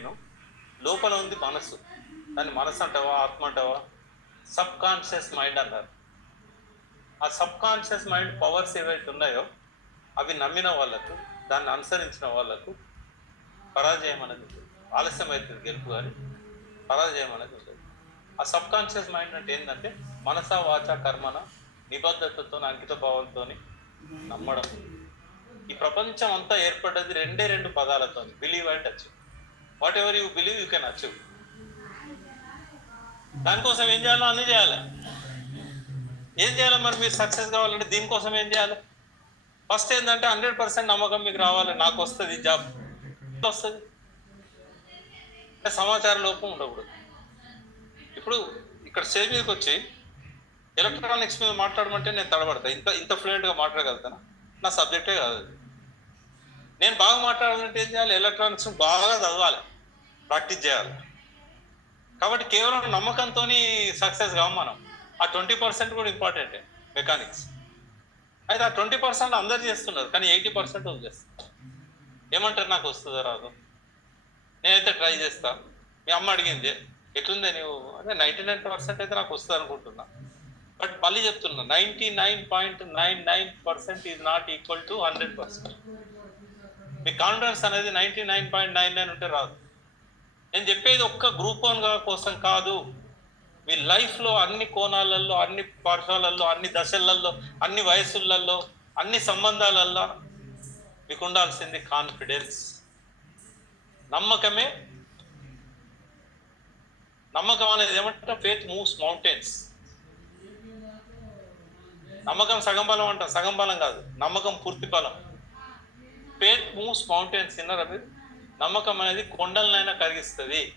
Brain లోపల ఉంది మనసు దాన్ని మనసు అంటావా ఆత్మ అంటావా? సబ్ కాన్షియస్ మైండ్ అన్నారు ఆ సబ్ కాన్షియస్ మైండ్ పవర్స్ ఏవైతే ఉన్నాయో అవి నమ్మిన వాళ్ళకు దాన్ని అనుసరించిన వాళ్ళకు పరాజయం అనేది ఆలస్యం అవుతుంది గెలుపు కానీ పరాజయం అనేది ఉంటుంది. ఆ సబ్ కాన్షియస్ మైండ్ అంటే ఏంటంటే మనస వాచ కర్మన నిబద్ధతతో అంకిత భావంతో నమ్మడం. ఈ ప్రపంచం అంతా ఏర్పడ్డది రెండే రెండు పదాలతో believe and achieve whatever you believe you can achieve దానికోసం ఏం చేయాలో అన్నీ చేయాలి. ఏం చేయాలి మరి మీరు సక్సెస్ కావాలంటే దీనికోసం ఏం చేయాలి? ఫస్ట్ ఏంటంటే హండ్రెడ్ పర్సెంట్ నమ్మకం మీకు రావాలి. నాకు వస్తుంది జాబ్ వస్తుంది? సమాచార లోపం ఉండకూడదు. ఇప్పుడు ఇక్కడ స్టేజ్ మీదకి వచ్చి ఎలక్ట్రానిక్స్ మీద మాట్లాడమంటే నేను తడబడతా. ఇంత ఇంత ఫ్లూయెంట్గా మాట్లాడగలుగుతాను? నా సబ్జెక్టే కాదు నేను బాగా మాట్లాడాలంటే ఏం చేయాలి? ఎలక్ట్రానిక్స్ బాగా చదవాలి. ప్రాక్టీస్ చేయాలి. కాబట్టి కేవలం నమ్మకంతో సక్సెస్ కావు మనం. ఆ ట్వంటీ పర్సెంట్ కూడా ఇంపార్టెంటే మెకానిక్స్. అయితే ఆ ట్వంటీ పర్సెంట్ అందరు చేస్తున్నారు కానీ ఎయిటీ పర్సెంట్ చేస్తారు ఏమంటారు నాకు వస్తుందో రాదు? నేనైతే ట్రై చేస్తా. మీ అమ్మ అడిగింది ఎట్లుందే నువ్వు అదే నైంటీ నైన్ పర్సెంట్ అయితే నాకు వస్తుంది అనుకుంటున్నా. బట్ మళ్ళీ చెప్తున్నా ninety nine point nine nine percent is not equal to hundred percent. Me confidence అనేది ninety nine point nine nine ఉంటే రాదు. నేను చెప్పేది ఒక్క గ్రూప్ వన్ కోసం కాదు. మీ లైఫ్లో అన్ని కోణాలలో అన్ని పాఠశాలల్లో అన్ని దశలలో అన్ని వయసులలో అన్ని సంబంధాలల్లో మీకు ఉండాల్సింది కాన్ఫిడెన్స్ నమ్మకమే. నమ్మకం అనేది ఏమంటే ఫేత్ మూవ్స్ మౌంటైన్స్ నమ్మకం సగం బలం అంట. సగం బలం కాదు. నమ్మకం పూర్తి బలం. ఫేత్ మూవ్స్ మౌంటైన్స్ తిన్నారా మీరు? నమ్మకం అనేది కొండలనైనా కరిగిస్తుంది.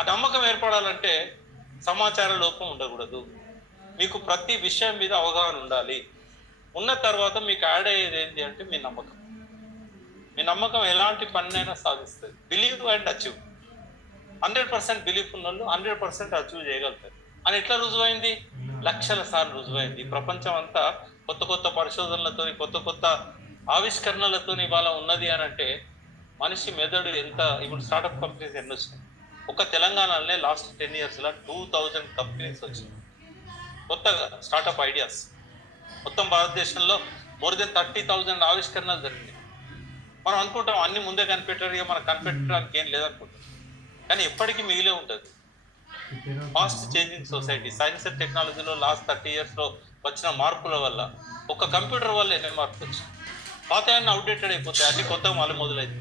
ఆ నమ్మకం ఏర్పడాలంటే సమాచార లోపం ఉండకూడదు. మీకు ప్రతి విషయం మీద అవగాహన ఉండాలి. ఉన్న తర్వాత మీకు యాడ్ అయ్యేది ఏంటి అంటే మీ నమ్మకం. మీ నమ్మకం ఎలాంటి పనినైనా సాధిస్తుంది. Believe and achieve. Hundred percent belief ఉన్న వాళ్ళు హండ్రెడ్ పర్సెంట్ అచీవ్ చేయగలుగుతారు. అని ఎట్లా రుజువైంది? లక్షల సార్లు రుజువైంది. ప్రపంచం అంతా కొత్త కొత్త పరిశోధనలతో కొత్త కొత్త ఆవిష్కరణలతో ఇవాళ ఉన్నది అని అంటే మనిషి మెదడు ఎంత ఇప్పుడు స్టార్టప్ కంపెనీస్ ఎన్ని వచ్చినాయి? ఒక తెలంగాణలోనే లాస్ట్ టెన్ ఇయర్స్లో టూ థౌజండ్ కంపెనీస్ వచ్చినాయి. కొత్తగా స్టార్టప్ ఐడియాస్ మొత్తం భారతదేశంలో మోర్ దెన్ థర్టీ థౌజండ్ ఆవిష్కరణలు జరిగింది మనం అనుకుంటాం అన్ని ముందే కనిపెట్టారు ఇక మనం కనిపెట్టడానికి ఏం లేదనుకుంటాం. కానీ ఎప్పటికీ మిగిలే ఉంటుంది. Fast changing society science and టెక్నాలజీలో లాస్ట్ థర్టీ ఇయర్స్లో వచ్చిన మార్పుల వల్ల ఒక కంప్యూటర్ వల్ల ఎన్ని మార్పులు వచ్చాయి పాత అన్ని అయిపోతాయి అన్ని కొత్తగా మళ్ళీ మొదలైంది.